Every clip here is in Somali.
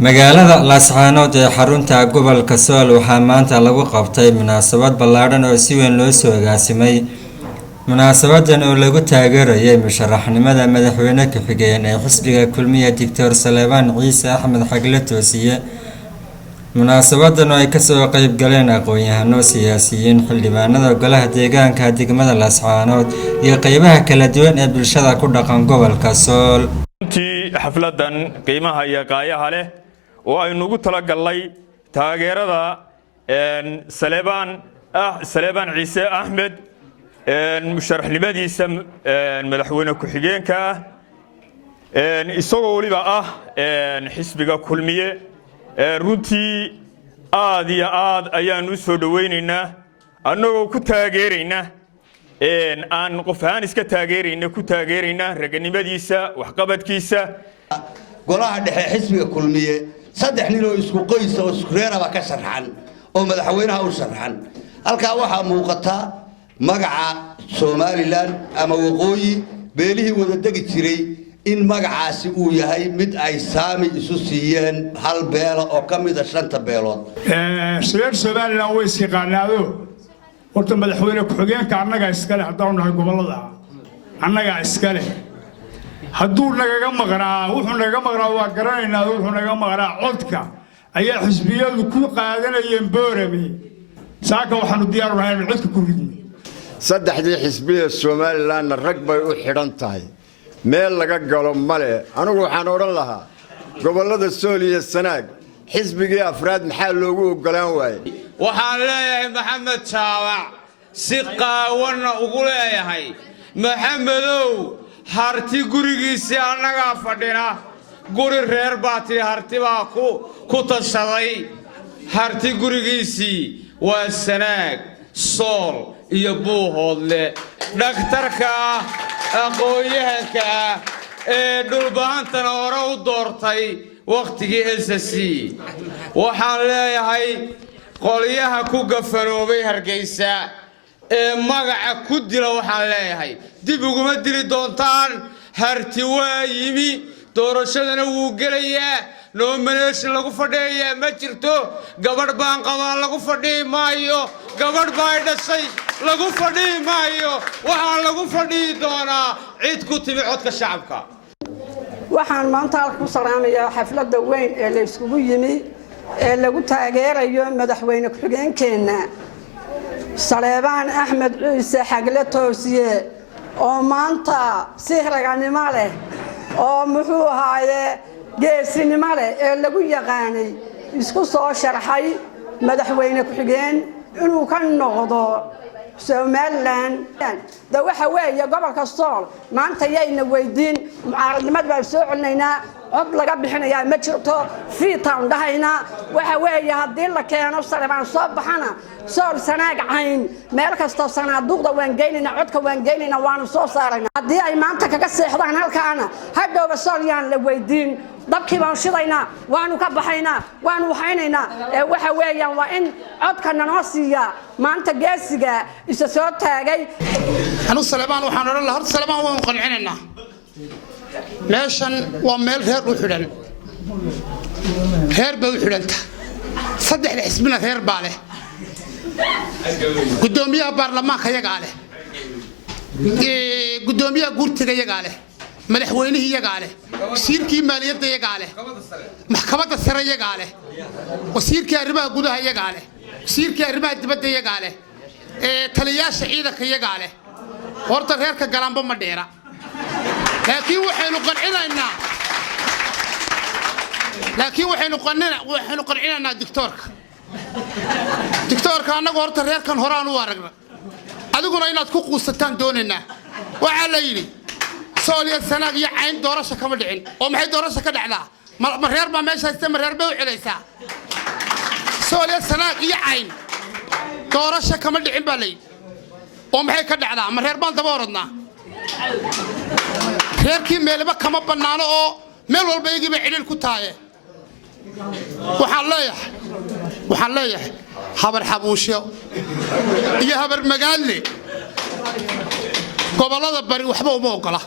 magaalada Laascaanood ee xarunta gobolka Sool waxaa maanta lagu qabtay munaasabad ballaaran oo si weyn loo soo agaasimay. munaasabadan oo lagu taageerayay musharaxnimada madaxweyne ku-xigeen ee xisbiga kulmiye Dr. Saleebaan Ciise Axmed Xagle Toosiye. munaasabadan oo ay ka soo qayb galeen aqoon-yahano, siyaasiyiin, xildhibaanada golaha deegaanka degmada Laascaanood iyo qaybaha kala duwan ee bulshada ku dhaqan gobolka Sool. xafladan qiimaha iyo qaayaha leh oo ay nagu tala galay taageerada Saleebaan Ciise Axmed musharaxnimadiisa madaxweyne ku-xigeenka isagoo waliba xisbiga kulmiye runtii aad iyo aad ayaan u soo dhaweynaynaa annagoo ku taageeraynaa aan qof ahaan iska taageeraynaa raganimadiisa waxqabadkiisa golaha dhexe xisbiga kulmiye saddex nin oo isku qoys oo isku reeraba ka sharxan oo madaxweynaha u sharxan halka waxa muuqata magaca Somaliland ama waqooyi beelihii wada degi jiray in magacaasi uu yahay mid ay saami isu siiyeen hal beel oo kamid ah shanta beelood reer Somaliland way si qaanaado horta madaxweyne ku-xigeenka annaga iska leh haddaan nahay gobolada annaga iska leh hadduu nagaga maqnaa wuxuu nagaga maqnaa waa garanaynaa wuxuu nagaga maqnaa codka ayaa xisbiyadu ku qaadanayeen boorami saaka waxaanu diyaar u nahay codka ku ridno saddexdii xisbiga Somaliland rag bay u xidhan tahay meel laga galo male anigu waxaan oran lahaa gobolada Sool iyo Sanaag xisbigii afraad maxaa loogu ogolaan waayay waxaan leeyahay maxamed jaawac si qaawana ugu leeyahay maxamedow harti gurigiisii annaga fadhina guri reer baati harti baa ku tashaday harti gurigiisii waa Sanaag Sool iyo Buuhoodle dhaqtarka aqoonyahanka ee dhulbaantana hore u doortay waqtigii SSC waxaan leeyahay qoliyaha ku gafanoobay Hargeysa ee magaca ku dila waxaan leeyahay dib uguma dili doontaan harti waa yimi doorashadana wuu gelayaa nomination lagu fadhiyaa ma jirto gabadh baan qabaa lagu fadhiyi maayo gabadh baa dhashay lagu fadhiyi maayo waxaan lagu fadhiyi doonaa cid ku timi codka shacabka waxaan maanta ku salaamayaa xafladda weyn ee la isugu yimi ee lagu taageerayo madaxweyne ku-xigeenkeena Saleebaan Axmed Ciise Xagle Toosiye oo maanta si raganimo leh oo muxuu ahaaye geesinimo leh ee lagu yaqaanay isku soo sharxay madaxweyne ku-xigeen inuu ka noqdo Somaliland da waxa weeye gobolka Sool maanta yayna weydiin mucaaradnimad baa soo celinaynaa cod laga bixinayaa ma jirto fiitaan dhahayna waxa weeye haddii la keeno Saleebaan soo baxana Sool Sanaag Cayn meel kasta sanaaduqda waan geynaynaa codka waan geynaynaa waanu soo saaraynaa haddii ay maanta kaga seexdaan halkaana hadhowba Sool yaan la weydiin dabkii baan shidaynaa waanu ka baxaynaa waanu waxaynaynaa waxa weeyaan waa in codka noo siiya maanta geesiga isa soo taagay anu Saleebaan waxaan oran lahaa Saleebaan waan qancinaynaa meeshan waa meel reer u xidhan reer baa u xidhanta saddex xisbina reer baa leh gudoomiyaha baarlamaanka yaga leh gudoomiyaha gurtiga yaga leh madaxweynaha yaga leh wasiirkii maaliyadda yaga leh maxkamadda sare yaga leh wasiirkii arrimaha gudaha yaga leh wasiirkii arrimaha dibadda yaga leh taliyaasha ciidanka yaga leh horta reerka galaanba ma dheera laakiin waxaynu qancinaynaa diktoorka annagu horta reerkan horaan u aragna adiguna inaad ku quusataan doonaynaa waxaa la yidhi Sool iyo Sanaag iyo Cayn doorasho kama dhicin oo maxay doorasho ka dhacdaa ma reer baa meesha haysta ma reer bay u celaysaa Sool iyo Sanaag iyo Cayn doorasho kama dhicin baa la yidhi oo maxay ka dhacdaa ma reer baan daba orodnaa reerkii meelba kama bannaano oo meel walba iyagiiba cidhiil ku taaye waxaan leeyahay habar xabuusho iyo habar magaalle gobolada bari waxba uma ogola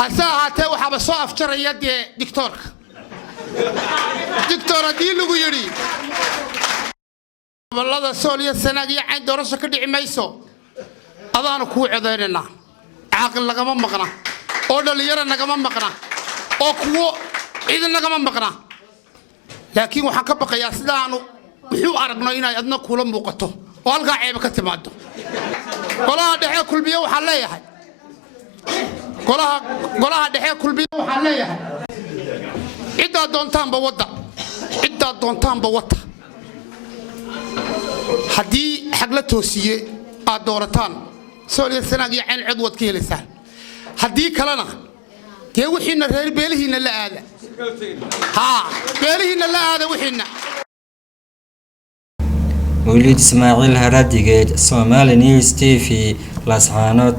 hase ahaatee waxaaba soo afjaraya diktoorka دكتور هدي لو يري والله سوليا سناقية عين دورشة كدي عميسو أذانو كو عذيننا عاقل لقما مقنا أولا ليرا نقما مقنا أو كو إذن نقما مقنا لكن وحن كبقى يا سيدانو وحو أرقنا إنا يدنا كولا موقته والقا عيبك تمادو قولها دحيا كل بيو حاليها قولها دحيا كل بيو حاليها عدا دونتان بوضع عدا دونتان بوضع haddii xag la toosiye aad doorataan Soomaaliya sanaagiya ceen cid ka helaysan haddii kalena dee wixiina reer beelihiina la aada beelihiina la aada wixiina وليد إسماعيل هراديجيت Somali News TV لاسعانات